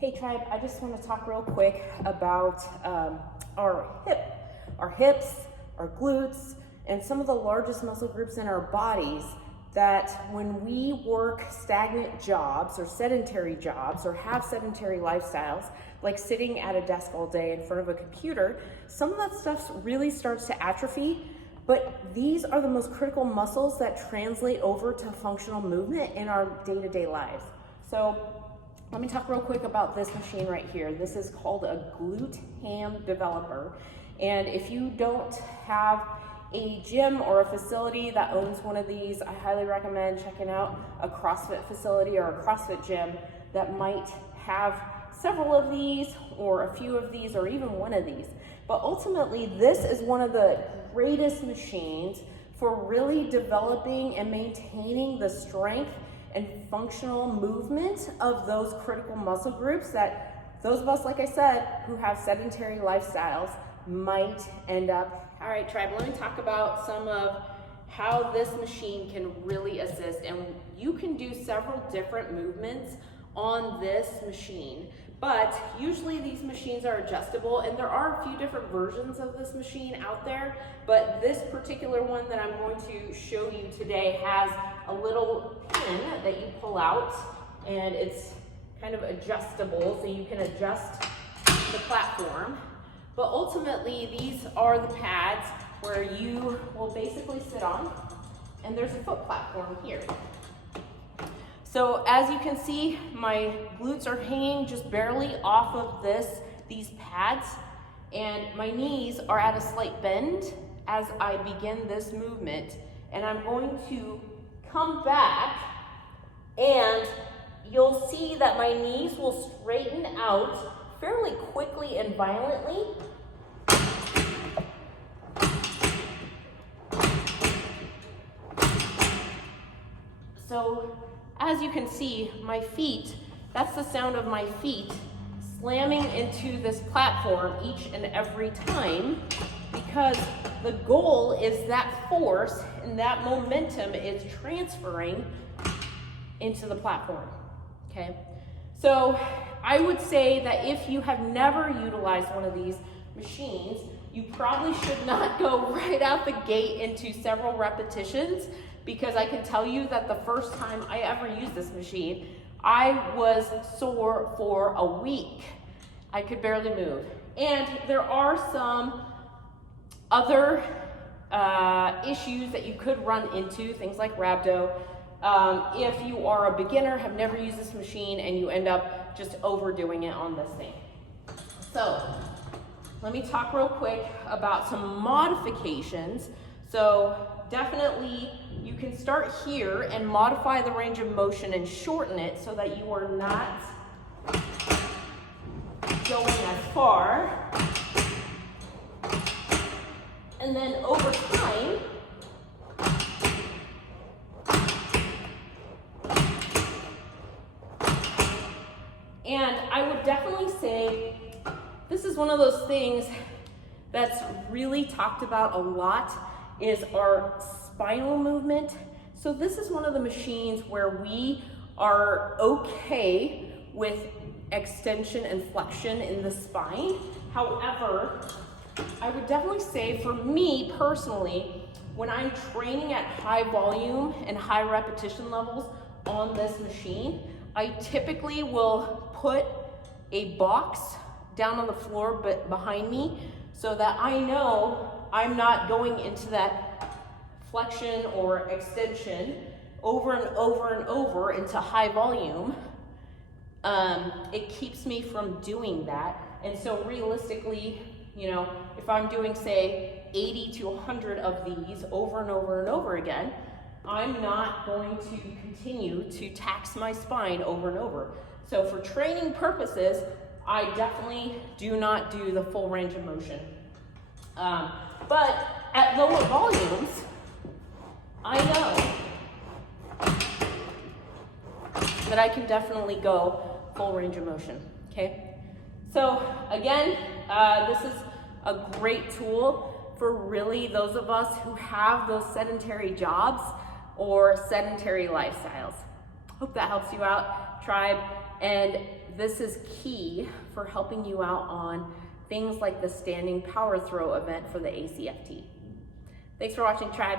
Hey Tribe, I just want to talk real quick about our hips, our glutes, and some of the largest muscle groups in our bodies that when we work stagnant jobs or sedentary jobs or have sedentary lifestyles, like sitting at a desk all day in front of a computer, some of that stuff really starts to atrophy, but these are the most critical muscles that translate over to functional movement in our day-to-day lives. So let me talk real quick about this machine right here. This is called a Glute-Ham developer. And if you don't have a gym or a facility that owns one of these, I highly recommend checking out a CrossFit facility or a CrossFit gym that might have several of these or a few of these or even one of these. But ultimately, this is one of the greatest machines for really developing and maintaining the strength and functional movement of those critical muscle groups that those of us, like I said, who have sedentary lifestyles might end up. All right, Tribe, let me talk about some of how this machine can really assist. And you can do several different movements on this machine, but usually these machines are adjustable, and there are a few different versions of this machine out there, but this particular one that I'm going to show you today has a little pin that you pull out, and it's kind of adjustable, so you can adjust the platform. But ultimately, these are the pads where you will basically sit on, and there's a foot platform here. So as you can see, my glutes are hanging just barely off of these pads, and my knees are at a slight bend as I begin this movement. And I'm going to come back, and you'll see that my knees will straighten out fairly quickly and violently. So as you can see, my feet, that's the sound of my feet slamming into this platform each and every time, because the goal is that force and that momentum is transferring into the platform, okay? So I would say that if you have never utilized one of these machines, you probably should not go right out the gate into several repetitions, because I can tell you that the first time I ever used this machine, I was sore for a week. I could barely move. And there are some other issues that you could run into, things like rhabdo. If you are a beginner, have never used this machine, and you end up just overdoing it on this thing. So let me talk real quick about some modifications. So definitely you can start here and modify the range of motion and shorten it so that you are not going as far. And then over time, and I would definitely say this is one of those things that's really talked about a lot, is our spinal movement. So this is one of the machines where we are okay with extension and flexion in the spine. However, I would definitely say for me personally, when I'm training at high volume and high repetition levels on this machine, I typically will put a box down on the floor but behind me, so that I know I'm not going into that flexion or extension over and over and over into high volume. It keeps me from doing that. And so realistically, you know, if I'm doing, say, 80 to 100 of these over and over and over again, I'm not going to continue to tax my spine over and over. So for training purposes, I definitely do not do the full range of motion. But at lower volumes, I know that I can definitely go full range of motion, okay? So again, this is a great tool for really those of us who have those sedentary jobs or sedentary lifestyles. Hope that helps you out, Tribe. And this is key for helping you out on things like the standing power throw event for the ACFT. Thanks for watching, Tribe.